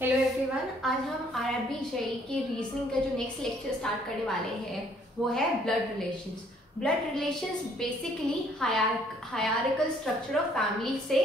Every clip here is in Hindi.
हेलो एवरीवन, आज हम आरआरबी जेईई की रीजनिंग का जो नेक्स्ट लेक्चर स्टार्ट करने वाले हैं वो है blood relations. Blood relations basically hierarchical structure of family से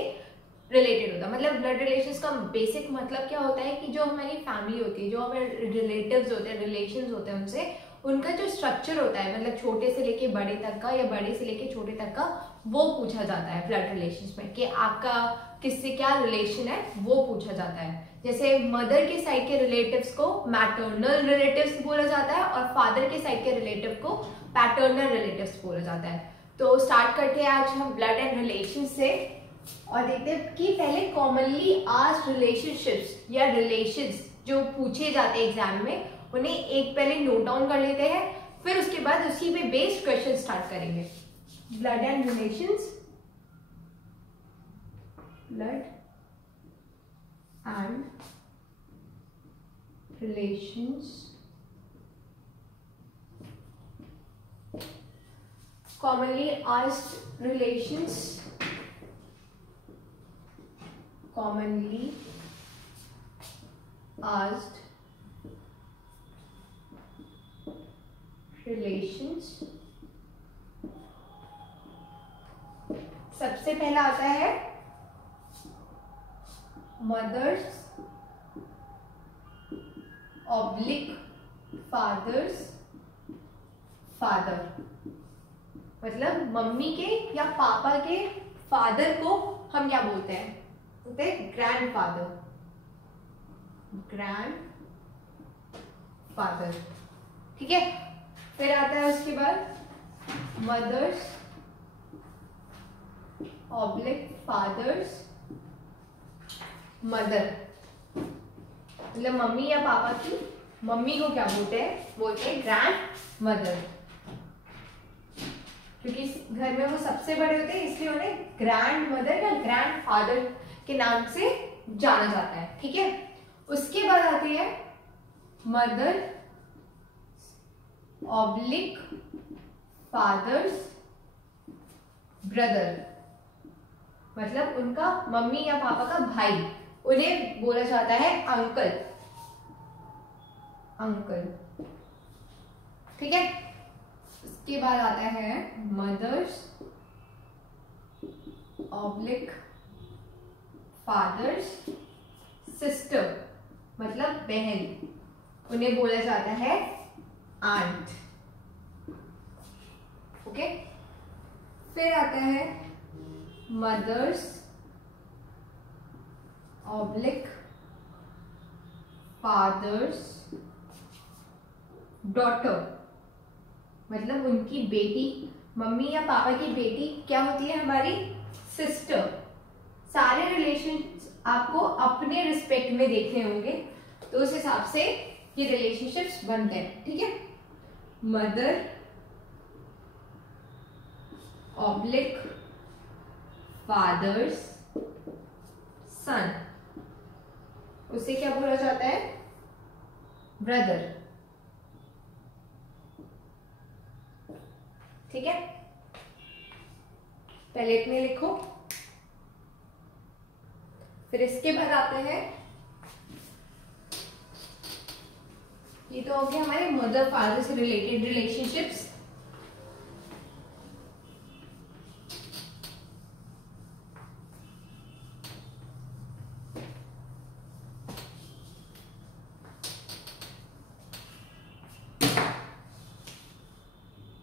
रिलेटेड होता है। मतलब ब्लड रिलेशंस का बेसिक मतलब क्या होता है कि जो हमारी फैमिली होती है, जो हमारे रिलेटिव्स होते हैं, रिलेशंस होते हैं, उनसे उनका जो स्ट्रक्चर होता है, मतलब छोटे से लेके बड़े तक का या बड़े से लेके छोटे तक का, वो पूछा जाता है ब्लड रिलेशंस में कि आपका किससे क्या रिलेशन है, वो पूछा जाता है। जैसे मदर के साइड के रिलेटिव्स को मैटरनल रिलेटिव्स बोला जाता है और फादर के साइड के रिलेटिव को पैटर्नल रिलेटिव्स बोला जाता है। तो स्टार्ट करते हैं आज हम ब्लड एंड रिलेशन से और देखते हैं कि पहले कॉमनली आस्क्ड रिलेशनशिप्स या रिलेशंस जो पूछे जाते हैं एग्जाम में, उन्हें एक पहले नोट डाउन कर लेते हैं, फिर उसके बाद उसी पे बेस्ड क्वेश्चन स्टार्ट करेंगे। Blood and relations, blood and relations, commonly asked relations, commonly asked relations। सबसे पहला आता है मदर्स ऑब्लिक फादर्स फादर, मतलब मम्मी के या पापा के फादर को हम क्या बोलते हैं? बोलते हैं ग्रैंड फादर, ग्रैंड फादर। ठीक है, फिर आता है उसके बाद मदर्स ऑब्लिक फादर्स मदर, मतलब मम्मी या पापा की मम्मी को क्या बोलते हैं? बोलते हैं ग्रैंड मदर, क्योंकि घर में वो सबसे बड़े होते हैं इसलिए उन्हें ग्रैंड मदर या ग्रैंड फादर के नाम से जाना जाता है। ठीक है, उसके बाद आती है मदर ऑब्लिक फादर्स ब्रदर, मतलब उनका मम्मी या पापा का भाई, उन्हें बोला जाता है अंकल, अंकल। ठीक है, उसके बाद आता है मदर्स ऑब्लिक फादर्स सिस्टर, मतलब बहन, उन्हें बोला जाता है आंट। ओके, फिर आता है मदर्स ऑब्लिक फादर्स डॉटर, मतलब उनकी बेटी, मम्मी या पापा की बेटी क्या होती है? हमारी सिस्टर। सारे रिलेशंस आपको अपने रिस्पेक्ट में देखने होंगे, तो उस हिसाब से ये रिलेशनशिप्स बनते हैं। ठीक है, मदर ऑब्लिक फादर्स सन, उसे क्या बोला जाता है? ब्रदर। ठीक है, पहले इतने लिखो, फिर इसके बाद आते हैं, ये तो हो गया हमारे मदर फादर से रिलेटेड रिलेशनशिप्स।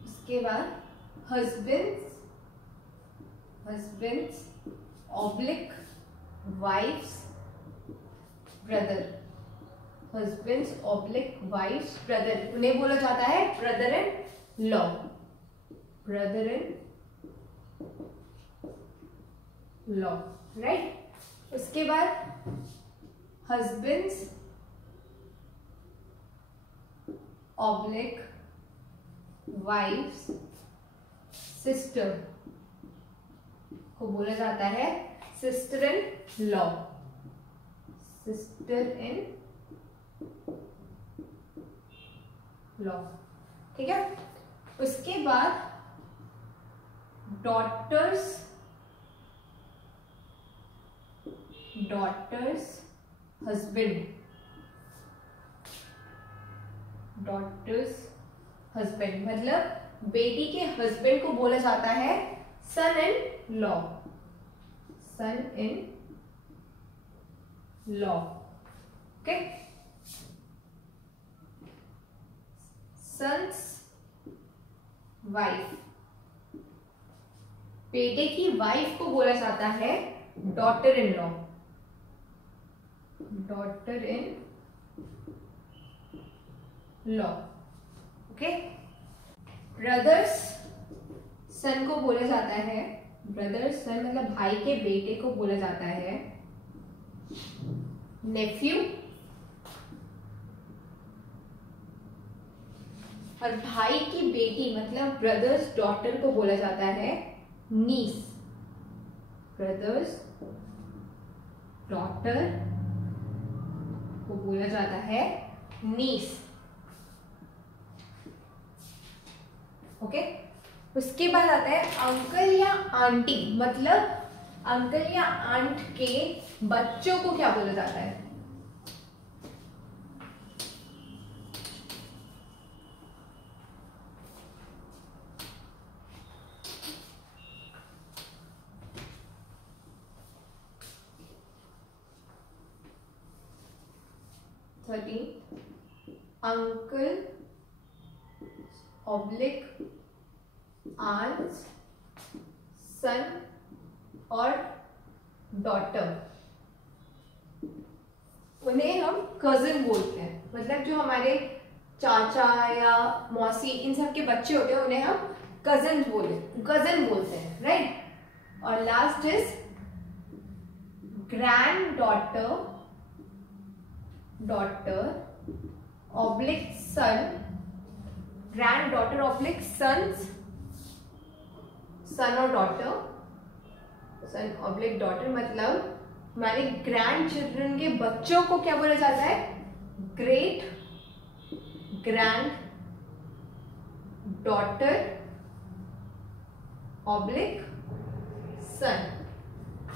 उसके बाद husband's, husband's oblique wife's brother, husband's oblique wife's brother, उन्हें बोला जाता है brother in law, brother in law. Right, उसके बाद हस्बैंड्स ऑब्लिक वाइफ्स सिस्टर को बोला जाता है sister in law, sister in law. ठीक है, उसके बाद डॉटर्स हस्बैंड, डॉटर्स हस्बैंड, मतलब बेटी के हस्बैंड को बोला जाता है son in law, son in law. Okay, son's wife, बेटे की वाइफ को बोला जाता है daughter in law, daughter in law. Okay, brother's son को बोला जाता है, ब्रदर्स सन मतलब भाई के बेटे को बोला जाता है नेफ्यू, और भाई की बेटी मतलब ब्रदर्स डॉटर को बोला जाता है नीस, ब्रदर्स डॉटर को बोला जाता है नीस। ओके, उसके बाद आता है अंकल या आंटी, मतलब अंकल या आंट के बच्चों को क्या बोला जाता है? अंकल ऑब्लिक आंट, सन और डॉटर, उन्हें हम कजिन बोलते हैं, मतलब जो हमारे चाचा या मौसी इन सब के बच्चे होते हैं उन्हें हम कजिन बोलते हैं, राइट। और last is granddaughter, daughter oblique son, granddaughter oblique sons, son और डॉटर, सन ऑब्लिक डॉटर, मतलब हमारे ग्रैंड चिल्ड्रन के बच्चों को क्या बोला जाता है? ग्रेट ग्रैंड डॉटर ऑब्लिक सन।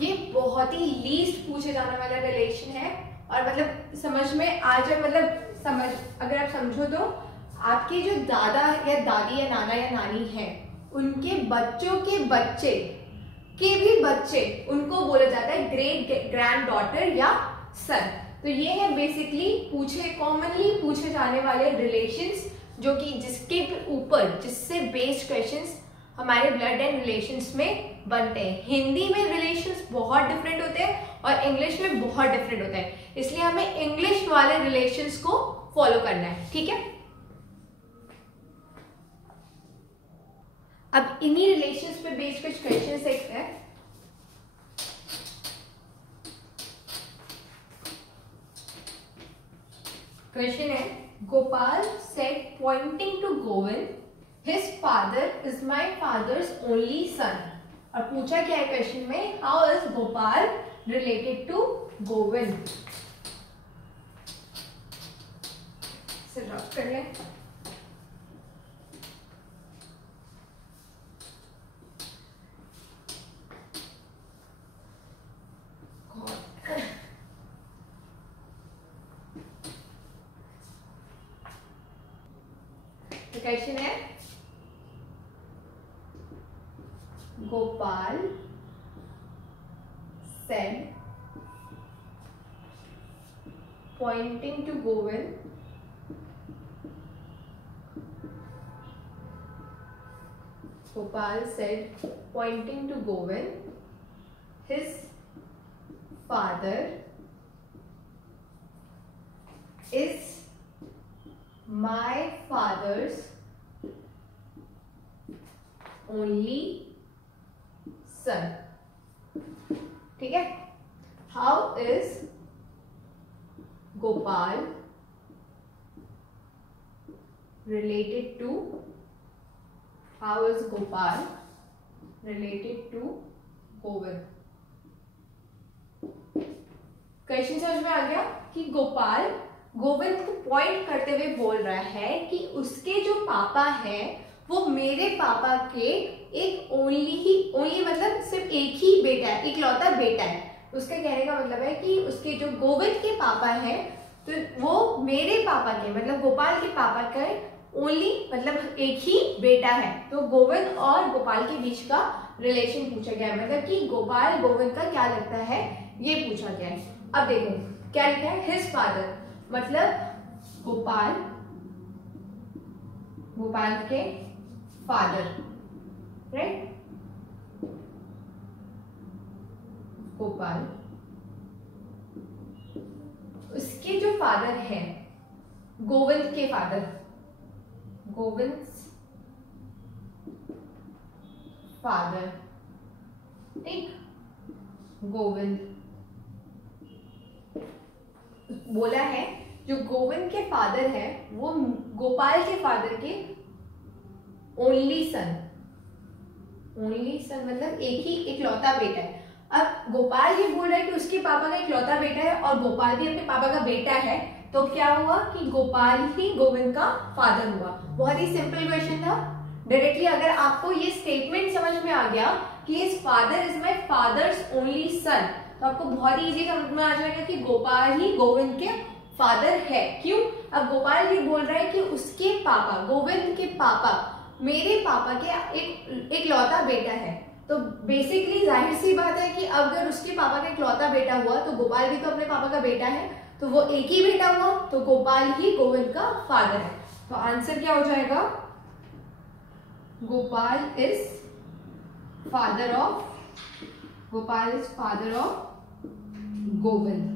ये बहुत ही लीस्ट पूछे जाने वाला रिलेशन है, और मतलब समझ में आ जाए, मतलब समझ अगर आप समझो तो आपके जो दादा या दादी या नाना या नानी है उनके बच्चों के बच्चे के भी बच्चे, उनको बोला जाता है ग्रेट ग्रैंड डॉटर या सन। तो ये है बेसिकली कॉमनली पूछे जाने वाले रिलेशंस, जो कि जिसके ऊपर जिससे बेस्ड क्वेश्चंस हमारे ब्लड एंड रिलेशंस में बनते हैं। हिंदी में रिलेशंस बहुत डिफरेंट होते हैं और इंग्लिश में बहुत डिफरेंट होते हैं, इसलिए हमें इंग्लिश वाले रिलेशंस को फॉलो करना है, ठीक है। अब इन्हीं रिलेशंस पे बेस्ड कुछ क्वेश्चंस देखते हैं। क्वेश्चन है, Gopal said pointing to Govind, his father is my father's only son. और पूछा क्या है क्वेश्चन में, how is Gopal related to Govind. इसे ड्रॉप कर लें। क्वेश्चन है, Gopal said pointing to Govind, Gopal said pointing to Govind, his father is my father's only son. ठीक है, how is Gopal related to, how is Gopal related to Govind. Question समझ में आ गया कि गोपाल गोविंद को पॉइंट करते हुए बोल रहा है कि उसके जो पापा हैं वो मेरे पापा के एक ओनली मतलब सिर्फ एक ही बेटा है, इकलौता बेटा है। उसका कहने का मतलब है कि उसके जो गोविंद के पापा हैं तो वो मेरे पापा के मतलब गोपाल के पापा के ओनली मतलब एक ही बेटा है। तो गोविंद और गोपाल के बीच का रिलेशन पूछा गया है, मतलब कि गोपाल गोविंद का क्या लगता है ये पूछा गया है। अब देखो क्या लिखा है, हिज फादर मतलब गोपाल के फादर, राइट, गोपाल उसके जो फादर है गोविंद के फादर, गोविंद फादर, ठीक, गोविंद बोला है जो गोविंद के फादर है वो गोपाल के फादर के ओनली सन मतलब एक ही इकलौता बेटा है। अब गोपाल ये बोल रहा है कि उसके पापा का इकलौता बेटा है और गोपाल भी अपने पापा का बेटा है, तो क्या हुआ कि गोपाल ही गोविंद का फादर हुआ। बहुत ही सिंपल क्वेश्चन था। डायरेक्टली अगर आपको ये स्टेटमेंट समझ में आ गया कि his father is my father's only सन, तो आपको बहुत ही इजी समझ में आ जाएगा कि गोपाल ही गोविंद के फादर है। क्यों? अब गोपाल ये बोल रहा है कि उसके पापा गोविंद के पापा मेरे पापा के एक लौता बेटा है, तो बेसिकली जाहिर सी बात है कि अगर उसके पापा का इकलौता बेटा हुआ तो गोपाल भी तो अपने पापा का बेटा है, तो वो एक ही बेटा हुआ, तो गोपाल ही गोविंद का फादर है। तो आंसर क्या हो जाएगा, Gopal is father of Govind.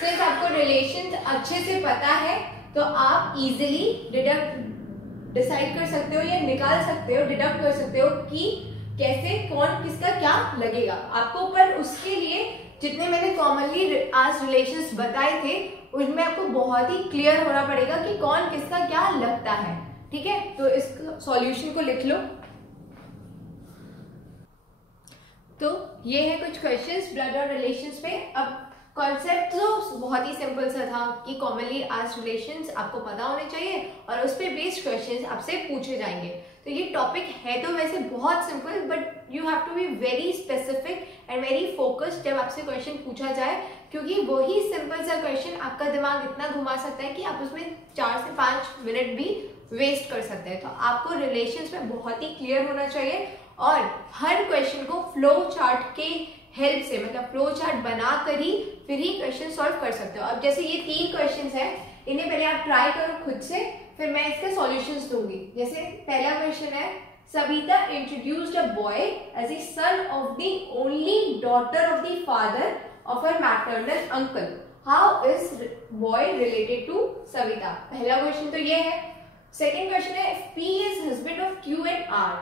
सिर्फ आपको रिलेशन अच्छे से पता है तो आप इजिली डिसाइड कर सकते हो या निकाल सकते हो, डिडक्ट कर सकते हो कि कैसे कौन किसका क्या लगेगा आपको। पर उसके लिए जितने मैंने कॉमनली आज रिलेशंस बताए थे उनमें आपको बहुत ही क्लियर होना पड़ेगा कि कौन किसका क्या लगता है, ठीक है। तो इस सॉल्यूशन को लिख लो। तो ये है कुछ क्वेश्चंस ब्लड और रिलेशंस पे। अब कॉन्सेप्ट तो बहुत ही सिंपल सा था कि कॉमनली आज रिलेशंस आपको पता होने चाहिए और उस पर बेस्ड क्वेश्चंस आपसे पूछे जाएंगे। तो ये टॉपिक है तो वैसे बहुत simple, but you have to be very specific and very focused जब आपसे क्वेश्चन पूछा जाए, क्योंकि वही सिंपल सा क्वेश्चन आपका दिमाग इतना घुमा सकता है कि आप उसमें 4 से 5 मिनट भी वेस्ट कर सकते हैं। तो आपको रिलेशंस में बहुत ही क्लियर होना चाहिए और हर क्वेश्चन को फ्लो चार्ट के हेल्प से मतलब फ्लो चार्ट बनाकर ही फिर ही क्वेश्चन सॉल्व कर सकते हो। अब जैसे ये 3 क्वेश्चंस हैं, इन्हें पहले आप ट्राई करो खुद से, फिर मैं इसके सॉल्यूशंस दूंगी। जैसे पहला क्वेश्चन है, Savita introduced a boy as a son of the only daughter of the father of her maternal uncle, how is boy related to Savita. पहला क्वेश्चन तो ये है। सेकेंड क्वेश्चन है, if P is husband of Q and R,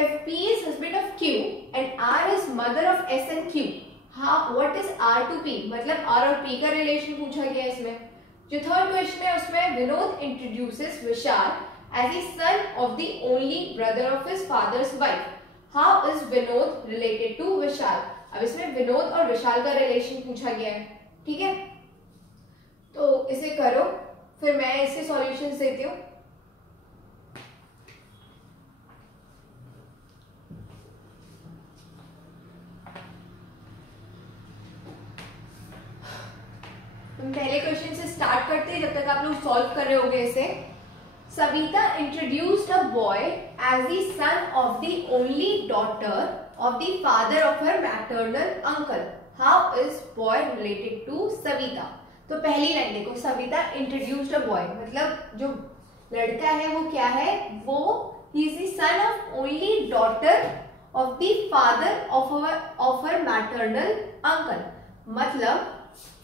if P is husband of Q and R is mother of S and Q, what is R to P, मतलब R और P का रिलेशन पूछा गया इसमें। जो थर्ड क्वेश्चन है उसमें Vinod introduces Vishal as a son of the only brother of his father's wife, how is Vinod related to Vishal. अब इसमें विनोद और विशाल का रिलेशन पूछा गया है, ठीक है। तो इसे करो, फिर मैं इसके सॉल्यूशंस देती हूँ। हम पहले क्वेश्चन से स्टार्ट करते हैं, जब तक आप लोग सॉल्व कर रहे होंगे इसे। Savita introduced a boy as the son of the only daughter of the father of her maternal uncle, how is boy related to Savita. तो पहली लाइन देखो, सविता इंट्रोड्यूस्ड अ बॉय मतलब जो लड़का है वो क्या है, वो he is the son of only daughter of the father of her maternal uncle, मतलब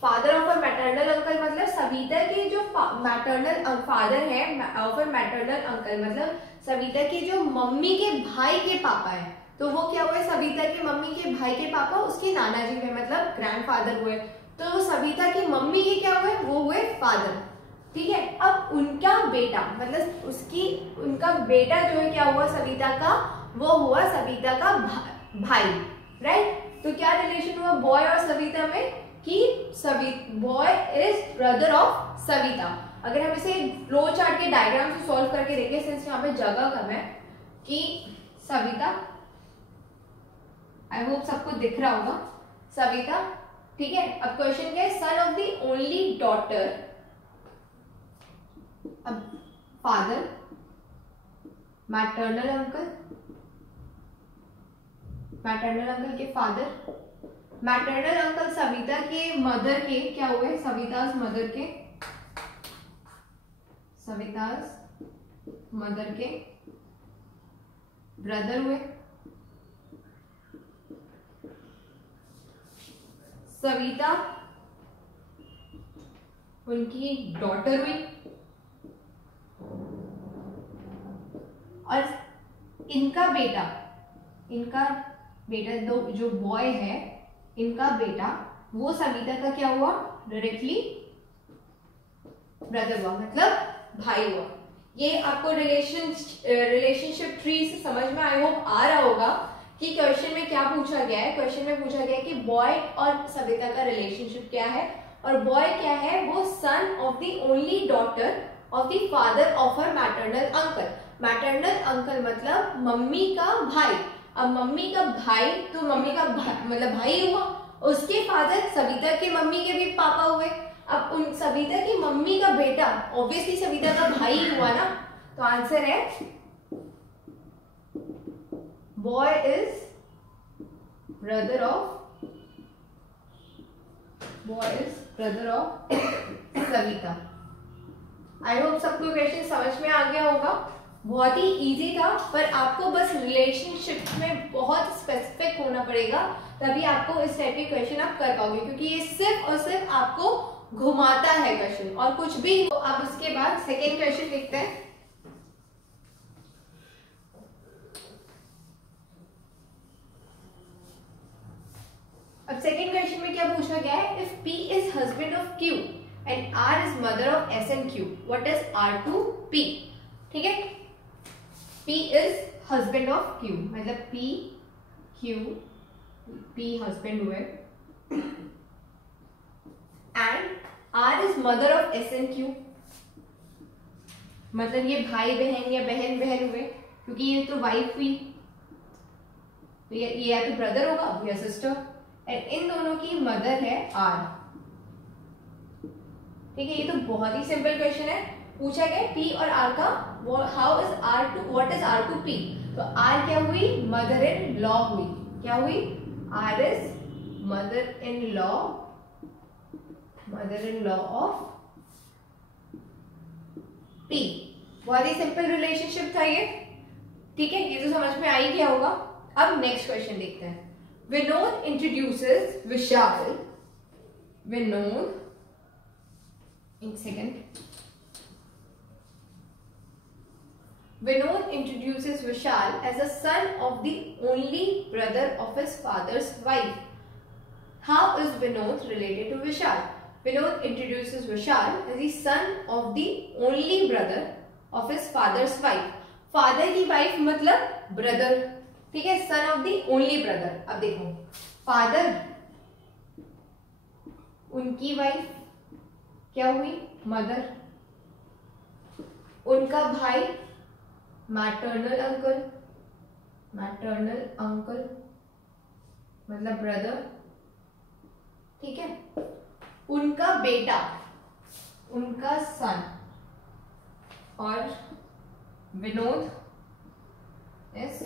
father of a maternal uncle मतलब सविता के जो मैटरनल फादर है ऑफ अ मैटरनल अंकल मतलब सविता के जो मम्मी के भाई के पापा है। तो वो क्या हुए, सविता के मम्मी के भाई के पापा उसके नाना जी हुए मतलब ग्रैंडफादर हुए। तो सविता की मम्मी के क्या हुए, वो हुए फादर, ठीक है। अब उनका बेटा मतलब उनका बेटा जो है क्या हुआ सविता का, वो हुआ सविता का भाई, राइट। तो क्या रिलेशन हुआ बॉय और सविता में कि boy is brother of Savita. अगर हम इसे फ्लो चार्ट के डायग्राम से सॉल्व करके देखें, सिंस यहाँ पे जगह कम है, कि सविता, आई होप सबको दिख रहा होगा, सविता ठीक है, अब क्वेश्चन क्या है, son of the only daughter, अब father, maternal uncle, maternal uncle के फादर, मैटरनल अंकल सविता के मदर के क्या हुए, सविताज मदर के, सविताज मदर के ब्रदर हुए, सविता उनकी डॉटर हुई, और इनका बेटा, इनका बेटा दो जो बॉय है, इनका बेटा वो सविता का क्या हुआ, डायरेक्टली ब्रदर हुआ, मतलब भाई हुआ। ये आपको रिलेशनशिप ट्री से समझ में आई होप आ रहा होगा कि क्वेश्चन में क्या पूछा गया है। क्वेश्चन में पूछा गया है कि बॉय और सविता का रिलेशनशिप क्या है, और बॉय क्या है, वो सन of the only daughter of the father of her maternal uncle. Maternal uncle मतलब मम्मी का भाई, अब मम्मी का भाई तो मम्मी का मतलब भाई हुआ, उसके फादर सविता के मम्मी के भी पापा हुए, अब उन सविता की मम्मी का बेटा ऑब्वियसली सविता का भाई हुआ ना, तो आंसर है boy is brother of, boy is brother of Savita. I hope सबको क्वेश्चन समझ में आ गया होगा, बहुत ही इजी था, पर आपको बस रिलेशनशिप में बहुत स्पेसिफिक होना पड़ेगा, तभी आपको इस टाइप के क्वेश्चन आप कर पाओगे, क्योंकि ये सिर्फ और सिर्फ आपको घुमाता है क्वेश्चन और कुछ भी। तो अब उसके बाद सेकेंड क्वेश्चन देखते हैं। अब सेकेंड क्वेश्चन में क्या पूछा गया है, if P is husband of Q and R is mother of S and Q, what is R to P। ठीक है, P is husband of Q, मतलब P हस्बैंड हुए, and R is mother of S and Q, मतलब ये भाई बहन या बहन बहन हुए, क्योंकि ये तो वाइफ हुई, तो ये या तो ब्रदर होगा या सिस्टर, एंड इन दोनों की मदर है R। ठीक है, ये तो बहुत ही सिंपल क्वेश्चन है। पूछा गया P और R का, how is R to, what is R to P, तो R क्या हुई, मदर इन लॉ हुई, क्या हुई, R is mother in law of P। बहुत ही सिंपल रिलेशनशिप था ये। ठीक है, ये तो समझ में आ ही गया होगा। अब नेक्स्ट क्वेश्चन देखते हैं। विनोद इंट्रोड्यूसेस विशाल, विनोद, एक second, Vinod introduces Vishal as a son of the only brother of his father's wife. How is Vinod related to Vishal? Vinod introduces Vishal as the son of the only brother of his father's wife. Father की wife मतलब brother, ठीक है, son of the only brother। अब देखो, father उनकी wife क्या हुई, mother, उनका भाई मैटरनल अंकल मतलब ब्रदर, ठीक है, उनका बेटा, उनका सन, और विनोद इज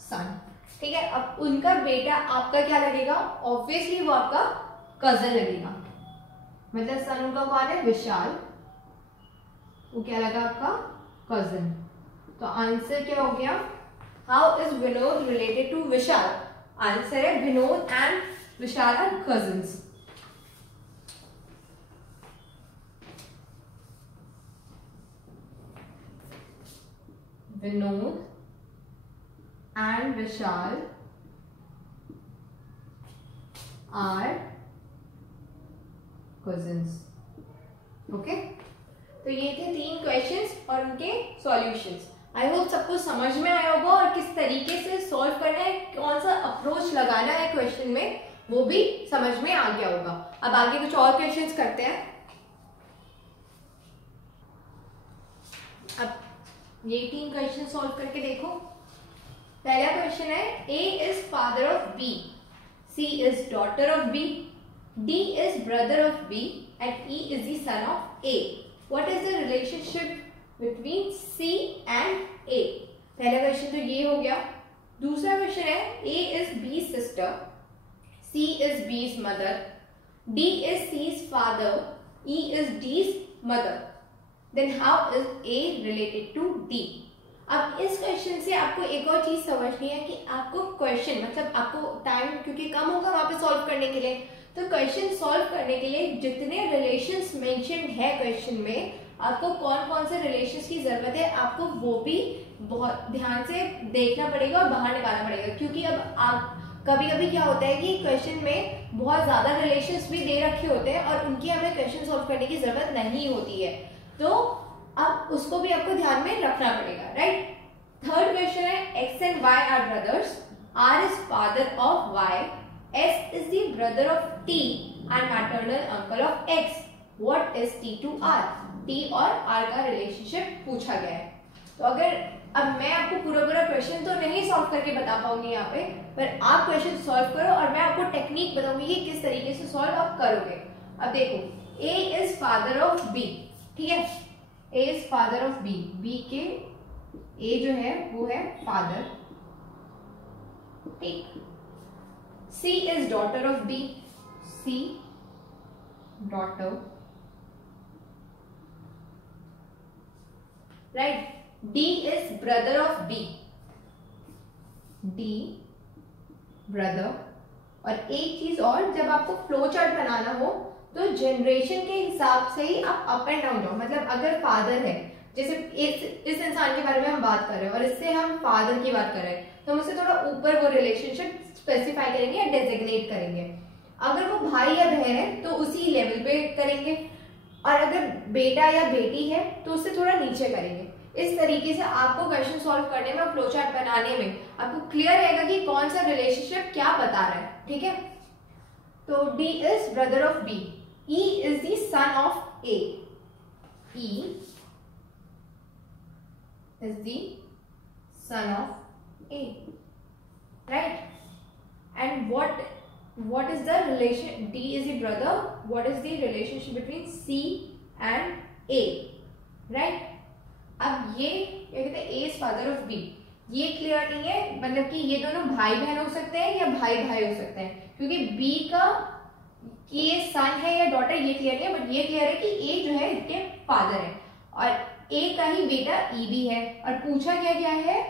सन। ठीक है, अब उनका बेटा आपका क्या लगेगा, ऑब्वियसली वो आपका कजन लगेगा, मतलब सन उनका कौन है, विशाल, वो क्या लगा आपका कजन। तो आंसर क्या हो गया, how is Vinod related to Vishal, answer है Vinod and Vishal are cousins. Vinod and Vishal are cousins. Okay, तो ये थे 3 क्वेश्चंस और उनके सॉल्यूशंस। आई होप सबको समझ में आया होगा और किस तरीके से सॉल्व करना है, कौन सा अप्रोच लगाना है क्वेश्चन में, वो भी समझ में आ गया होगा। अब आगे कुछ और क्वेश्चंस करते हैं। अब ये 3 क्वेश्चन सॉल्व करके देखो। पहला क्वेश्चन है, A is father of B, C is daughter of B, D is brother of B, and E is the son of A. What is the relationship between C and A? पहला क्वेश्चन तो ये हो गया. दूसरा क्वेश्चन है A is B's sister, C is B's mother, D is C's father, E is D's mother. Then how is A related to D? अब इस क्वेश्चन से आपको एक और चीज समझनी है कि आपको क्वेश्चन मतलब आपको टाइम क्योंकि कम होगा वहां पे सॉल्व करने के लिए, तो क्वेश्चन सॉल्व करने के लिए जितने रिलेशंस मेंशन है क्वेश्चन में आपको कौन कौन से रिलेशंस की जरूरत है आपको वो भी बहुत ध्यान से देखना पड़ेगा और बाहर निकालना पड़ेगा. क्योंकि अब आप कभी कभी क्या होता है कि क्वेश्चन में बहुत ज्यादा रिलेशंस भी दे रखे होते हैं और उनकी हमें क्वेश्चन सॉल्व करने की जरूरत नहीं होती है, तो अब उसको भी आपको ध्यान में रखना पड़ेगा. राइट. थर्ड क्वेश्चन है X and Y are brothers, R is father of Y, S is the brother of T and maternal uncle of X. What is T to R? T और आर का रिलेशनशिप पूछा गया है. तो अगर अब मैं आपको पूरा क्वेश्चन तो नहीं सॉल्व करके बता पाऊंगी यहाँ पे, पर आप क्वेश्चन सॉल्व करो और मैं आपको टेक्निक बताऊंगी कि किस तरीके से सॉल्व आप करोगे. अब देखो A is father of B. ठीक है, A is father of B. B के A जो है वो है फादर. ठीक. C is daughter of B. C daughter. Right. D is brother of B. D brother. और एक चीज और, जब आपको फ्लो चार्ट बनाना हो तो जनरेशन के हिसाब से ही आप अप एंड डाउन जाओ. मतलब अगर फादर है, जैसे इस इंसान के बारे में हम बात कर रहे हैं और इससे हम फादर की बात कर रहे हैं, तो हम उससे थोड़ा ऊपर वो रिलेशनशिप स्पेसिफाई करेंगे या डेजिग्नेट करेंगे. अगर वो भाई या बहन है तो उसी लेवल पे करेंगे, और अगर बेटा या बेटी है तो उससे थोड़ा नीचे करेंगे. इस तरीके से आपको क्वेश्चन सॉल्व करने में और फ्लो चार्ट बनाने में आपको क्लियर रहेगा कि कौन सा रिलेशनशिप क्या बता रहा है. ठीक है. तो D is brother of B, E is the son of A, E is the son of A. Right. And what is the relation? D is the brother. What is the relationship between C and A? Right. अब ये क्या कहते हैं A is father of B. ये क्लियर नहीं है, मतलब कि ये दोनों भाई बहन हो सकते हैं या भाई भाई हो सकते हैं, क्योंकि B का कि ये सन है या डॉटर ये क्लियर नहीं है, बट ये क्लियर है कि A जो है इसके फादर है और A का ही बेटा E भी है. और पूछा क्या है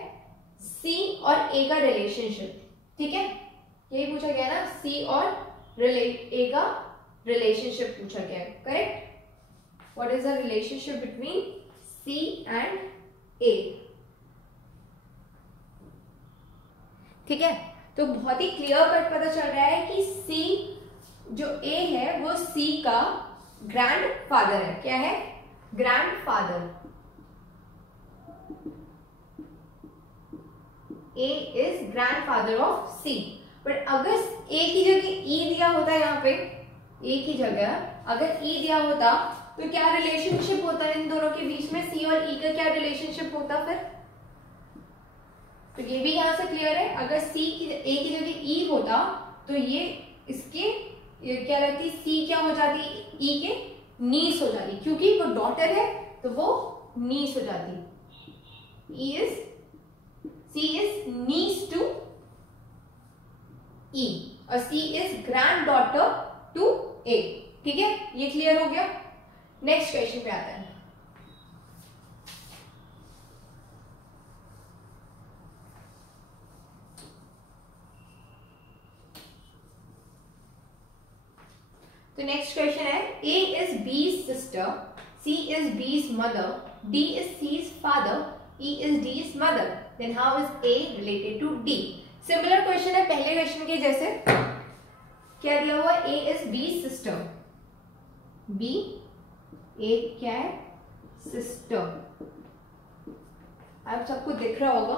C और A का रिलेशनशिप. ठीक है, यही पूछा गया ना, C और A का रिलेशनशिप पूछा गया है. Correct. What is the relationship between C and A. ठीक है, तो बहुत ही क्लियर कट पता चल रहा है कि C जो A है वो C का ग्रैंड फादर है. क्या है? Grand father. A is grand father of C. But अगर A की जगह E दिया होता है, यहाँ पे A की जगह अगर E दिया होता तो क्या रिलेशनशिप होता है इन दोनों के बीच में? C और E का क्या रिलेशनशिप होता फिर? तो ये भी यहां से क्लियर है. अगर A की जगह E होता तो ये इसके क्या रहती? C क्या हो जाती? E के नीस हो जाती, क्योंकि वो डॉटर है तो वो नीस हो जाती. C is niece to E और C is granddaughter to A. ठीक है, ये क्लियर हो गया. नेक्स्ट क्वेश्चन पे आता है. तो नेक्स्ट क्वेश्चन है A is B's sister, C is B's mother, D is C's father, E is D's mother. Then how is A related to D? Similar question है पहले क्वेश्चन के जैसे. क्या दिया हुआ? A is B's sister. B एक क्या है? सिस्टर. अब सबको दिख रहा होगा.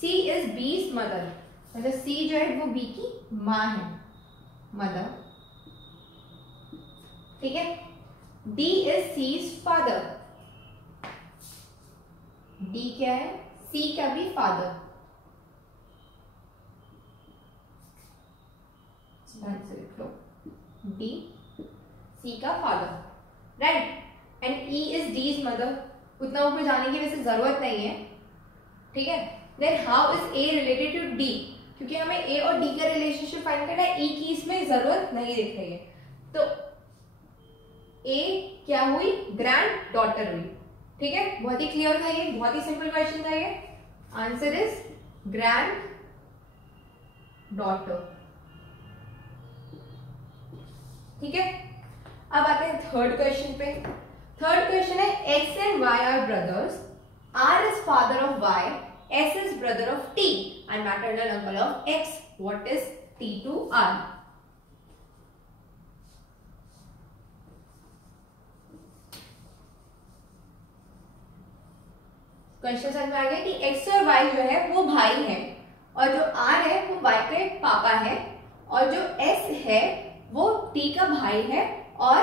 C is B's mother, मतलब C जो है वो B की माँ है, मदर. ठीक है. D is C's father. D क्या है? C का भी फादर. लिख लो, डी सी का father, right, and E is D is mother. उतना ऊपर जाने की वैसे जरूरत नहीं है, ठीक है। Then how is A related to D, क्योंकि हमें ए और डी का रिलेशनशिप फाइंड करना है, ई की इसमें जरूरत नहीं दिख रही है, तो ए क्या हुई, ग्रैंड डॉटर हुई, ठीक है। बहुत ही क्लियर था ये, बहुत ही सिंपल क्वेश्चन था ये। आंसर इज ग्रैंड डॉटर, ठीक है। अब आते हैं थर्ड क्वेश्चन पे। थर्ड क्वेश्चन है X and Y are brothers, R is father of Y, S is brother of T and maternal uncle of X, what is T to R. Question समझ में आ गया कि एक्स और वाई जो है वो भाई है, और जो आर है वो वाई के पापा है, और जो एस है वो टी का भाई है, और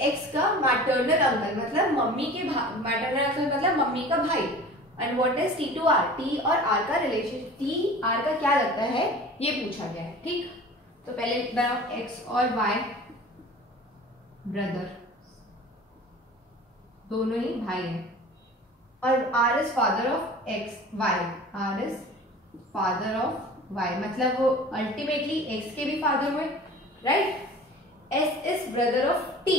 एक्स का मैटरनल अंकल मतलब मम्मी के मैटरनल अंकल मतलब मम्मी का भाई। And what is T to R, T और आर का रिलेशन, टी आर का क्या लगता है ये पूछा गया है, ठीक। तो पहले बनाओ एक्स और वाई ब्रदर, दोनों ही भाई हैं, और R is father of X Y, R is father of Y मतलब वो अल्टीमेटली एक्स के भी फादर हुए, right. S is brother of T,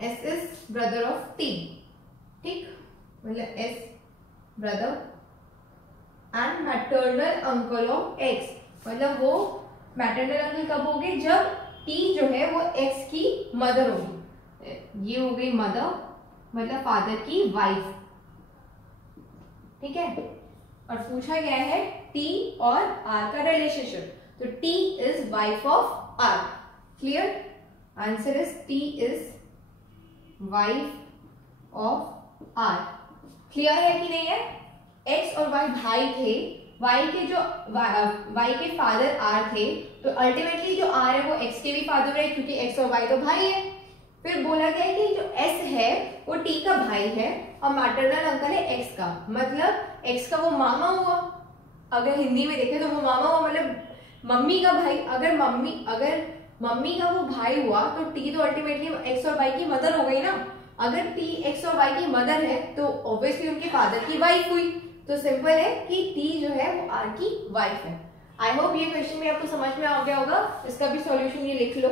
S is brother of T, ठीक, मतलब S brother and maternal uncle of X, मतलब वो मैटरनल अंकल कब हो गए, जब टी जो है वो एक्स की मदर होगी, ये हो गई मदर मतलब फादर की वाइफ, ठीक है। और पूछा गया है टी और आर का रिलेशनशिप, तो T is wife of R, clear. Answer is T is wife of R, clear है कि नहीं है। एक्स और वाई भाई थे, वाई के जो वाई के फादर आर थे, तो अल्टीमेटली जो आर है वो एक्स के भी फादर है, क्योंकि एक्स और वाई तो भाई है। फिर बोला गया कि जो एस है वो टी का भाई है, और मैटरनल अंकल है एक्स का, मतलब एक्स का वो मामा हुआ, अगर हिंदी में देखें तो वो मामा हुआ, मतलब मम्मी का भाई। अगर मम्मी का वो भाई हुआ तो टी तो अल्टीमेटली एक्स और वाई की मदर हो गई ना। अगर टी एक्स और वाई की मदर है तो ऑब्वियसली उनके फादर की वाइफ हुई, तो सिंपल है कि टी जो है वो आर की वाइफ है। आई होप ये क्वेश्चन भी आपको समझ में आ गया होगा, इसका भी सॉल्यूशन ये लिख लो।